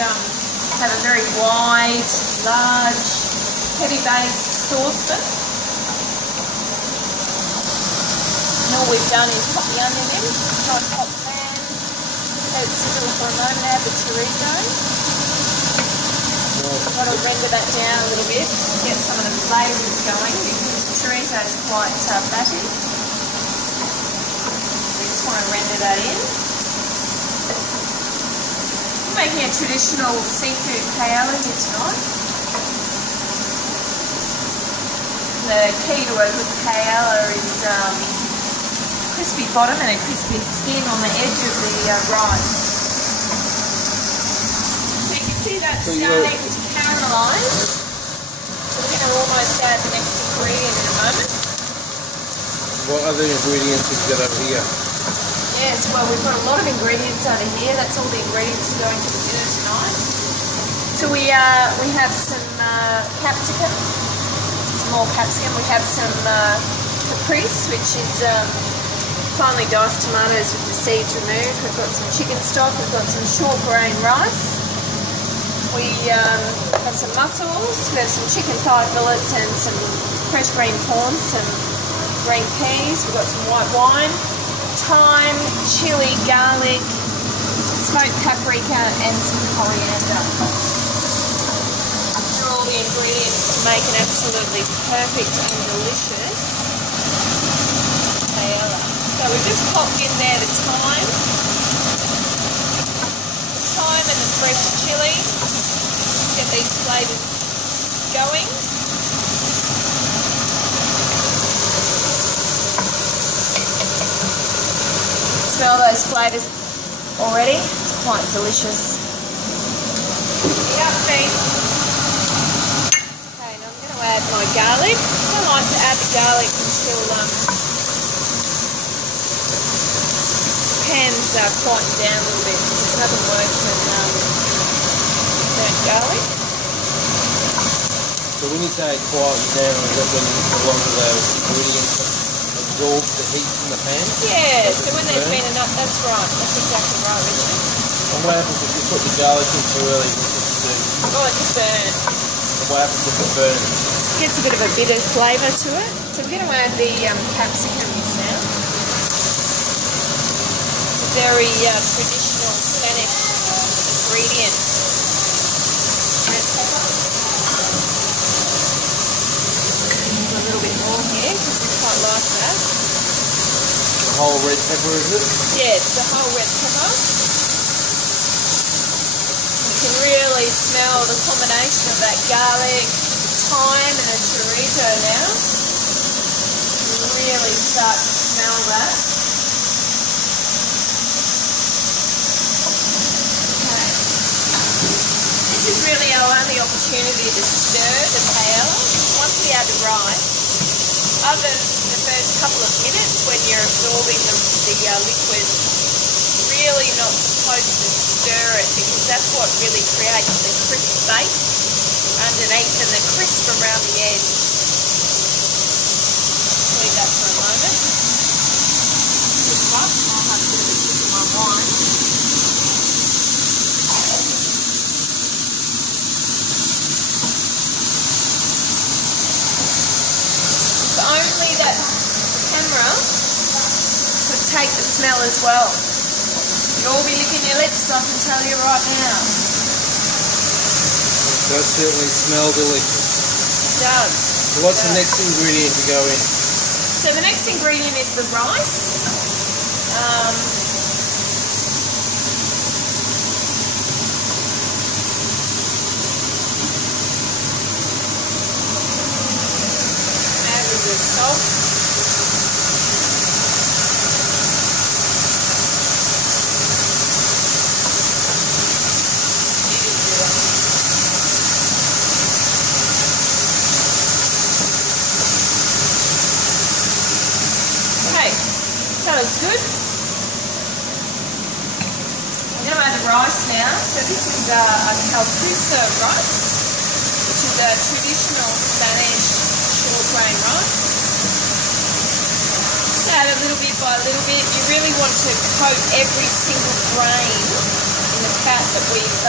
have a very wide, large, heavy-based saucepan. And all we've done is pop the onion in, nice hot pan, let it sizzle for a moment, add the chorizo. I've got to render that down a little bit, get some of the flavours going because the chorizo is quite fatty. We just want to render that in. We're making a traditional seafood paella here tonight. The key to a good paella is crispy bottom and a crispy skin on the edge of the rice. So you can see that's starting to caramelise. So we're going to almost add the next ingredient in a moment. What other ingredients have you got over here? Yes, well we've got a lot of ingredients over here. That's all the ingredients going to the dinner tonight. So we have some capsicum, some more capsicum. We have some caprese, which is finely diced tomatoes with the seeds removed. We've got some chicken stock. We've got some short grain rice. We have some mussels. We have some chicken thigh fillets and some fresh green corn, some green peas. We've got some white wine, thyme, chili, garlic, smoked paprika and some coriander. These are all the ingredients to make an absolutely perfect and delicious paella. So we've just popped in there the thyme and the fresh chili. Get these flavours going. Smell those flavours already. It's quite delicious. Yeah, see. Okay, now I'm going to add my garlic. I don't like to add the garlic until pan's quietened down a little bit. There's nothing worse than burnt garlic. So when you say quieten down, is that when a lot of those ingredients absorb the heat from the pan? Yeah, so when there's been enough, that's right. That's exactly right, Richard. And what happens if you put the garlic in too early? What does it do? Oh, it just burns. And what happens if it burns? It gets a bit of a bitter flavour to it. So we're going to add the capsicums now. It's a very traditional Spanish ingredient. Red pepper. A little bit more here because we quite like that. The whole red pepper, is it? Yeah, it's the whole red pepper. You can really smell the combination of that garlic, thyme and the chorizo now. You really start to smell that. Okay. This is really our only opportunity to stir the paella. Once we add the rice, other than the first couple of minutes when you're absorbing the liquid, really not supposed to stir it because that's what really creates the crisp base underneath and the crisp around the edge. Leave that for a moment. I'll have a bit of a sip of my wine. Only that camera could take the smell as well. You'd all be licking your lips, I can tell you right now. It does certainly smell delicious. It does. So what's the next ingredient to go in? So the next ingredient is the rice. The salt. Okay, that looks good. I'm going to add the rice now. So this is a chorizo rice, which is a traditional Spanish short grain rice. Just add a little bit by little bit. You really want to coat every single grain in the fat that we've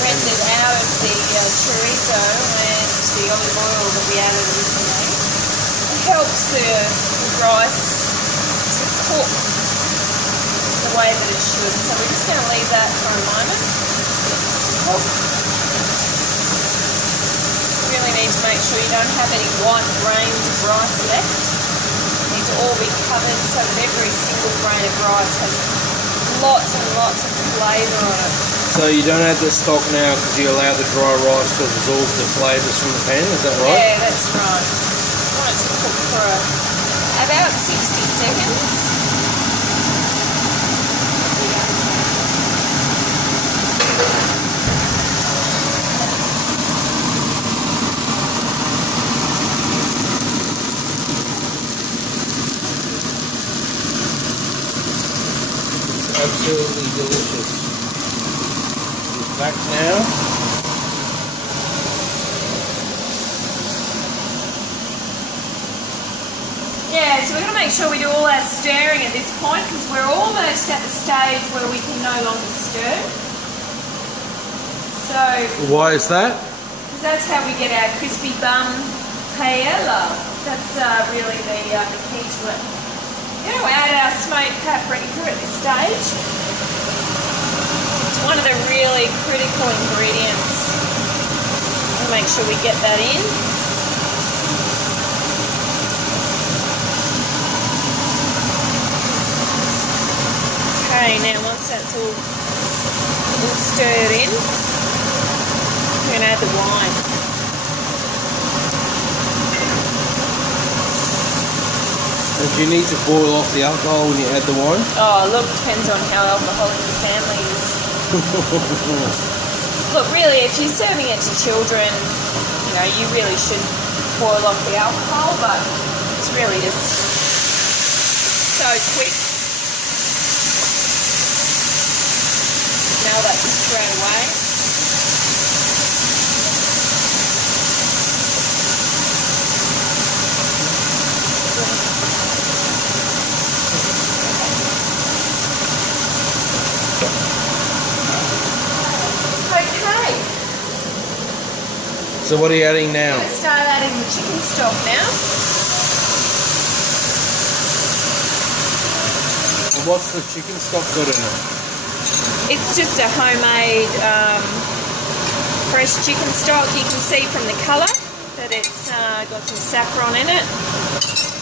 rendered out of the chorizo and the olive oil that we added originally. It helps the rice to cook the way that it should. So we're just going to leave that for a moment. Cook. You really need to make sure you don't have any white grains of rice left. They need to all be covered so that every single grain of rice has lots and lots of flavour on it. So you don't add the stock now because you allow the dry rice to absorb the flavours from the pan, is that right? Yeah, that's right. I want it to cook for about 60 seconds. Absolutely delicious. It's back now. Yeah, so we're going to make sure we do all our stirring at this point because we're almost at the stage where we can no longer stir. So, why is that? Because that's how we get our crispy bum paella. That's really the key to it. We're going to add our smoked paprika at this stage. It's one of the really critical ingredients. We'll make sure we get that in. Okay, now once that's all stirred in, we're going to add the wine. And do you need to boil off the alcohol when you add the wine? Oh, look, depends on how alcoholic your family is. Look, really, if you're serving it to children, you know, you really should boil off the alcohol, but it's really just so quick. Smell that straight away. So what are you adding now? I'm going to start adding the chicken stock now. And what's the chicken stock got in it? It's just a homemade fresh chicken stock. You can see from the colour that it's got some saffron in it.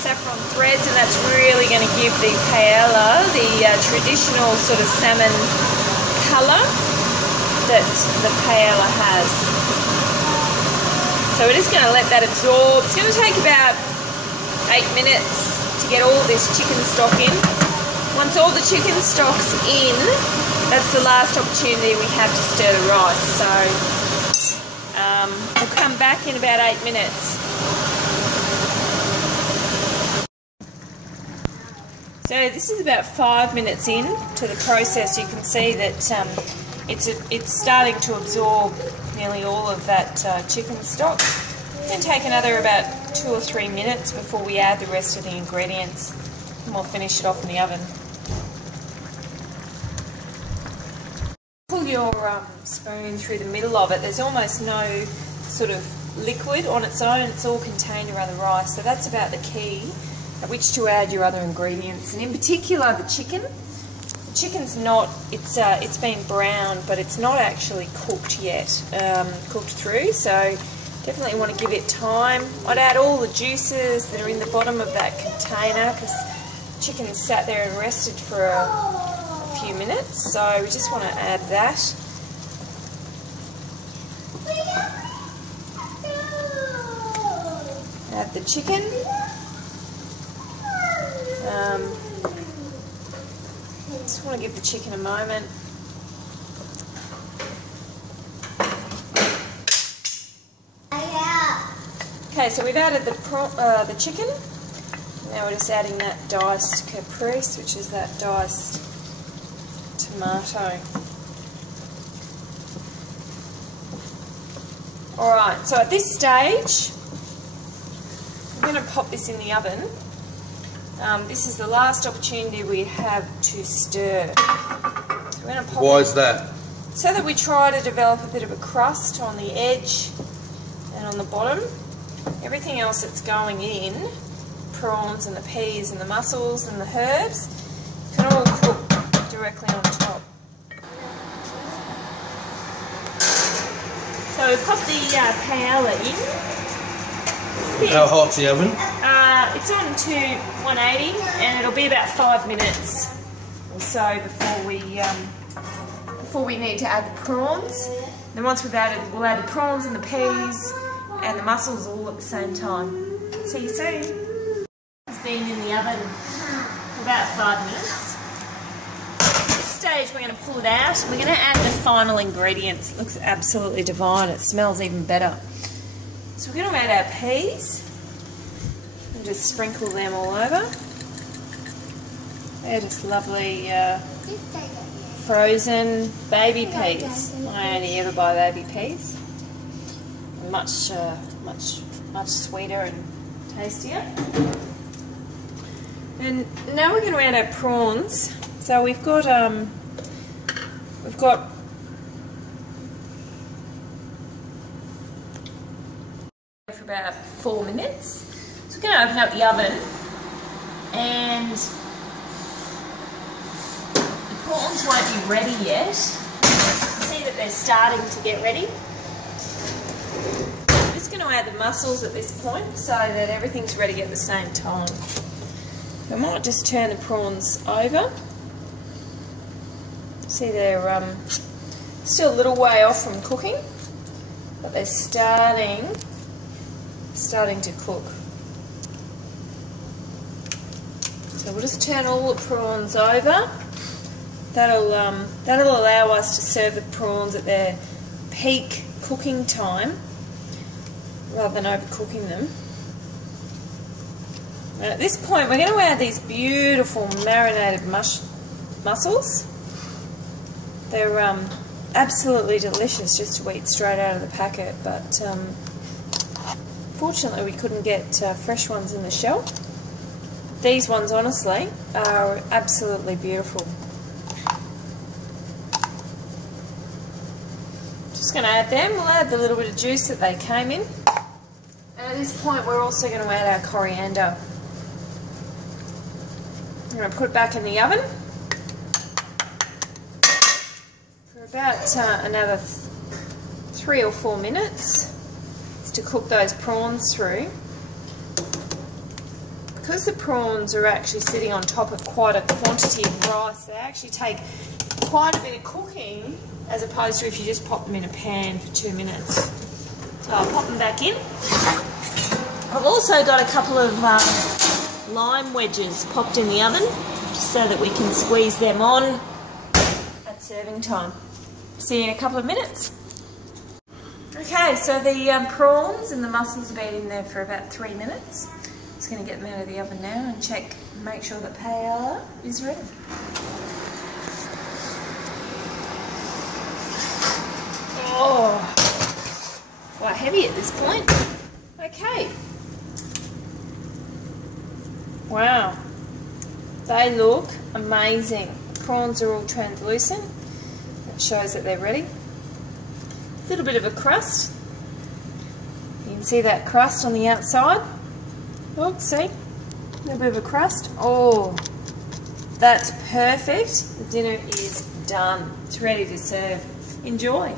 Saffron threads, and that's really going to give the paella the traditional sort of salmon colour that the paella has. So we're just going to let that absorb. It's going to take about 8 minutes to get all this chicken stock in. Once all the chicken stock's in, that's the last opportunity we have to stir the rice. So we'll come back in about 8 minutes. So this is about 5 minutes in to the process. You can see that it's starting to absorb nearly all of that chicken stock. It's going to take another about 2 or 3 minutes before we add the rest of the ingredients, and we'll finish it off in the oven. Pull your spoon through the middle of it. There's almost no sort of liquid on its own. It's all contained around the rice. So that's about the key at which to add your other ingredients, and in particular the chicken. The chicken's not, it's been browned, but it's not actually cooked yet, cooked through, so definitely want to give it time. I'd add all the juices that are in the bottom of that container because the chicken sat there and rested for a few minutes, so we just want to add that. Add the chicken. Just want to give the chicken a moment. Okay, so we've added the chicken. Now we're just adding that diced caprese, which is that diced tomato. Alright, so at this stage, I'm going to pop this in the oven. This is the last opportunity we have to stir. So we're going to pop Why is that? so that we try to develop a bit of a crust on the edge and on the bottom. Everything else that's going in, prawns and the peas and the mussels and the herbs, can all cook directly on top. So we pop the paella in. How hot's the oven? It's on to 180 and it'll be about 5 minutes or so before we need to add the prawns. Then once we've added, we'll add the prawns and the peas and the mussels all at the same time. See you soon. It's been in the oven for about 5 minutes. At this stage we're going to pull it out and we're going to add the final ingredients. It looks absolutely divine. It smells even better. So we're going to add our peas and just sprinkle them all over. They're just lovely frozen baby peas. I only ever buy baby peas. Much sweeter and tastier. And now we're going to add our prawns. So we've got for about 4 minutes. So we're going to open up the oven and the prawns won't be ready yet. See that they're starting to get ready. I'm just going to add the mussels at this point so that everything's ready at the same time. I might just turn the prawns over. See they're still a little way off from cooking, but they're starting to cook. So we'll just turn all the prawns over. That'll allow us to serve the prawns at their peak cooking time rather than overcooking them. And at this point we're going to add these beautiful marinated mussels. They're absolutely delicious just to eat straight out of the packet, but fortunately we couldn't get fresh ones in the shell. These ones honestly are absolutely beautiful. Just going to add them. We'll add the little bit of juice that they came in. And at this point we're also going to add our coriander. I'm going to put it back in the oven for about another 3 or 4 minutes to cook those prawns through. Because the prawns are actually sitting on top of quite a quantity of rice, they actually take quite a bit of cooking as opposed to if you just pop them in a pan for 2 minutes. So I'll pop them back in. I've also got a couple of lime wedges popped in the oven just so that we can squeeze them on at serving time. See you in a couple of minutes. Okay, so the prawns and the mussels have been in there for about 3 minutes. Just going to get them out of the oven now and make sure that paella is ready. Oh, quite heavy at this point. Okay. Wow, they look amazing. The prawns are all translucent. That shows that they're ready. A little bit of a crust. You can see that crust on the outside. Oh, see? A little bit of a crust. Oh, that's perfect. The dinner is done. It's ready to serve. Enjoy.